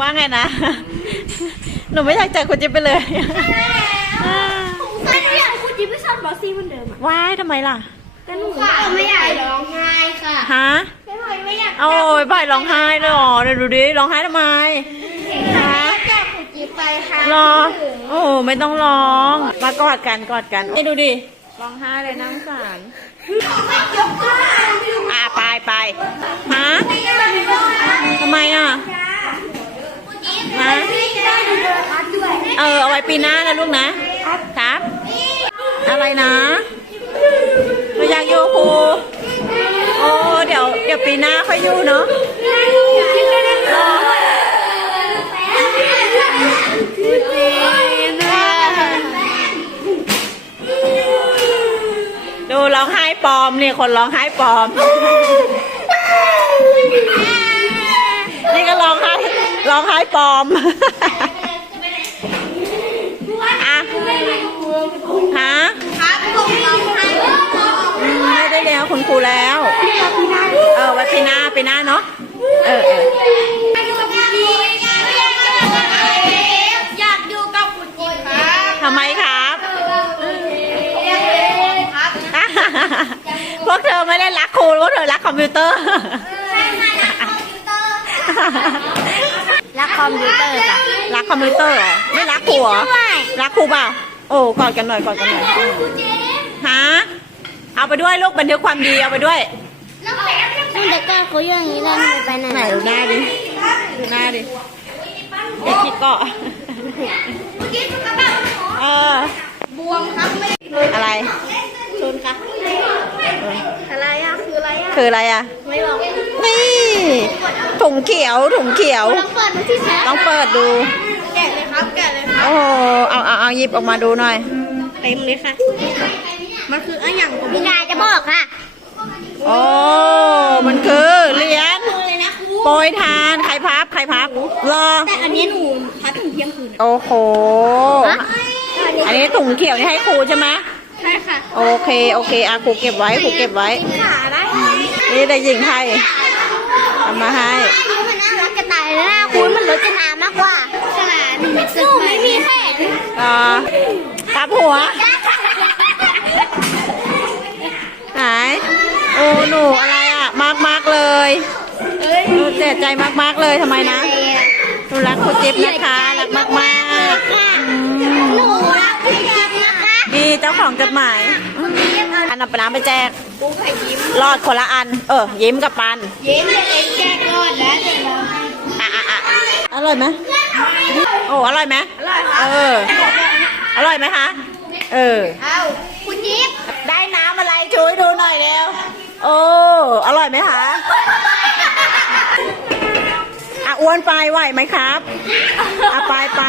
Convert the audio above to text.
ว่าไงนะ หนูไม่อยากเจอคุณจิ๊บไปเลยไม่แล้วไม่อยากคุณจิ๊บไปชอนบอสซี่เหมือนเดิมว้ายทำไมล่ะแต่หนูไม่อยากร้องไห้ค่ะ ฮะ ไม่ไม่อยาก โอ้ยไม่ายร้องไห้เลยห๋อเดูดิ ร้องไห้ทำไมฮะรอ โอ้ไม่ต้องร้อง มากอดกันกอดกัน ให้ดูดิ ร้องไห้เลยน้ำสารอ่าไปไปฮะเออเอาไว้ปีหน้านะลูกนะ ครับ อะไรนะมายากโยคูโอ้เดี๋ยวเดี๋ยวปีหน้าค่อยยูเนาะดูร้องไห้ปลอมเนี่ย คนร้องไห้ปลอม นี่ก็ร้องไห้ร้องไห้ปลอมอะฮะไม่ได้แล้วคุณครูแล้ว เออวัดพีนาไปหน้าเนาะ เออทำไมครับ พวกเธอไม่ได้รักครูพวกเธอรักคอมพิวเตอร์ักคอมพิวเตอร์จ้ะรักคอมพิวเตอร์ไม่รักครูเหรอรักครูเปล่า โอ้กอดกันหน่อยกอดกันหน่อยฮะ เอาไปด้วยลูกบันทึกความดีเอาไปด้วยนุ่นตะก้าเขาอย่างนี้แล้วไปไหนไหนดูหน้าดิดูหน้าดิเด็กขี้เกาะเออบวงครับไม่อะไรคืออะไรอ่ะไม่บอก นี่ ถุงเขียว ถุงเขียว ต้องเปิดดูแกะเลยครับ แกะเลยครับโอ้เอาเอาเอาหยิบออกมาดูหน่อย เต็มเลยค่ะ มันคืออะไรอย่างพี่นายจะบอกค่ะโอ้มันคือเหรียญโปรยทาน ไข่พับ ไข่พับรอ แต่อันนี้หนูพัดถุงเที่ยงคืน โอ้โหอันนี้ถุงเขียวนี่ให้ครูใช่ไหมใช่ค่ะ โอเค โอเคอ่ะครูเก็บไว้ ครูเก็บไว้นี่ได้ยิงไทยเอามาให้มันนาคุ้มันรสชนามากกว่าชู้ไม่มีแขนอ่ตาผัวไหนโอ้หนูอะไรอ่ะมากมากเลยหนูเสียใจมากมากเลยทำไมนะหนูรักคุณจิบนะคะรักมากมากหนูรักคุณจิบนะคะมีเจ้าของจดหมายอันนับน้ำไปแจกรอดคนละอัน เออยิ้มกับปันยิ้มเลยแก้รอดแล้วอร่อยไหมโอ้อร่อยไหมอร่อยเอออร่อยไหมคะเออเอาคุณยิ้มได้น้ำอะไรช่วยดูหน่อยแล้วโอ้อร่อยไหมคะอ้วนไปไหวไหมครับอ่ะไปไป